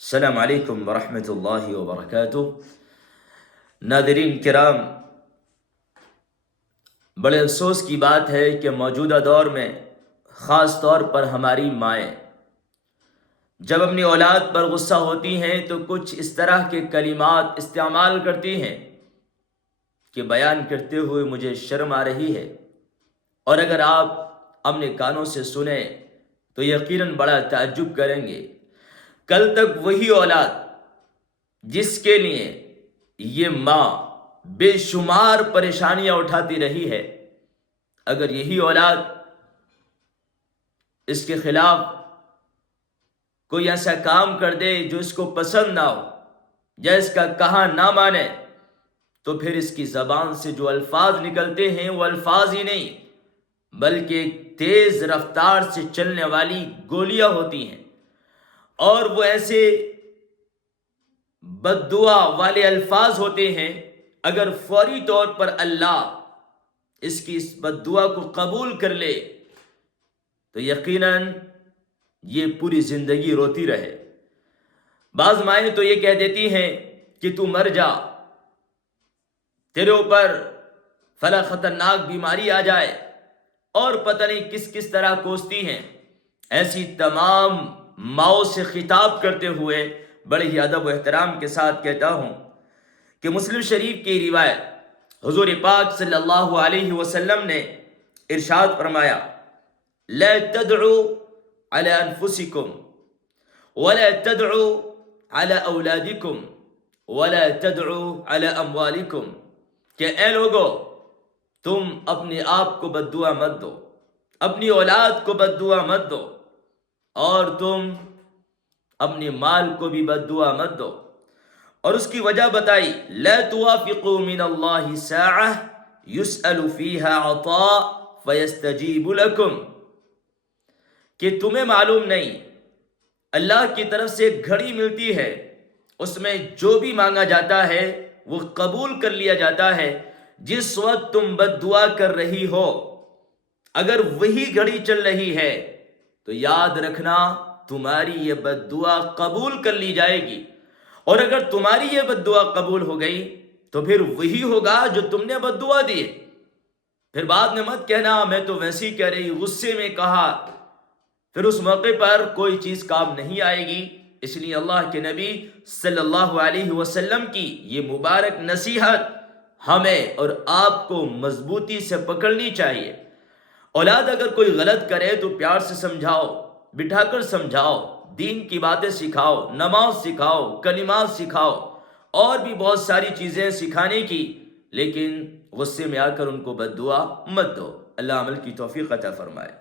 السلام علیکم ورحمۃ اللہ وبرکاتہ۔ ناظرین کرام، بڑے افسوس کی بات ہے کہ موجودہ دور میں خاص طور پر ہماری مائیں جب اپنی اولاد پر غصہ ہوتی ہیں تو کچھ اس طرح کے کلمات استعمال کرتی ہیں کہ بیان کرتے ہوئے مجھے شرم آ رہی ہے، اور اگر آپ اپنے کانوں سے سنیں تو یقیناً بڑا تعجب کریں گے۔ کل تک وہی اولاد جس کے لیے یہ ماں بے شمار پریشانیاں اٹھاتی رہی ہے، اگر یہی اولاد اس کے خلاف کوئی ایسا کام کر دے جو اس کو پسند نہ ہو یا اس کا کہا نہ مانے، تو پھر اس کی زبان سے جو الفاظ نکلتے ہیں وہ الفاظ ہی نہیں بلکہ ایک تیز رفتار سے چلنے والی گولیاں ہوتی ہیں، اور وہ ایسے بد دعا والے الفاظ ہوتے ہیں اگر فوری طور پر اللہ اس کی اس بد دعا کو قبول کر لے تو یقیناً یہ پوری زندگی روتی رہے۔ بعض مائیں تو یہ کہہ دیتی ہیں کہ تو مر جا، تیرے اوپر فلاں خطرناک بیماری آ جائے، اور پتہ نہیں کس کس طرح کوستی ہیں۔ ایسی تمام ماؤں سے خطاب کرتے ہوئے بڑے ہی ادب و احترام کے ساتھ کہتا ہوں کہ مسلم شریف کی روایت حضور پاک صلی اللہ علیہ وسلم نے ارشاد فرمایا، لا تدعوا على انفسکم ولا تدعوا على اولادکم ولا تدعوا على اموالکم، کہ اے لوگو تم اپنے آپ کو بد دعا مت دو، اپنی اولاد کو بد دعا مت دو، اور تم اپنے مال کو بھی بد دعا مت دو۔ اور اس کی وجہ بتائی، لا توافقوا من اللہ ساعہ یسأل فیہا عطاء فیستجیب لکم، کہ تمہیں معلوم نہیں اللہ کی طرف سے ایک گھڑی ملتی ہے، اس میں جو بھی مانگا جاتا ہے وہ قبول کر لیا جاتا ہے۔ جس وقت تم بد دعا کر رہی ہو اگر وہی گھڑی چل رہی ہے تو یاد رکھنا تمہاری یہ بد دعا قبول کر لی جائے گی، اور اگر تمہاری یہ بد دعا قبول ہو گئی تو پھر وہی ہوگا جو تم نے بد دعا دی۔ پھر بعد میں مت کہنا میں تو ویسے ہی کہہ رہی، غصے میں کہا، پھر اس موقع پر کوئی چیز کام نہیں آئے گی۔ اس لیے اللہ کے نبی صلی اللہ علیہ وسلم کی یہ مبارک نصیحت ہمیں اور آپ کو مضبوطی سے پکڑنی چاہیے۔ اولاد اگر کوئی غلط کرے تو پیار سے سمجھاؤ، بٹھا کر سمجھاؤ، دین کی باتیں سکھاؤ، نماز سکھاؤ، کلمات سکھاؤ، اور بھی بہت ساری چیزیں سکھانے کی، لیکن غصے میں آ کر ان کو بد دعا مت دو۔ اللہ عمل کی توفیق عطا فرمائے۔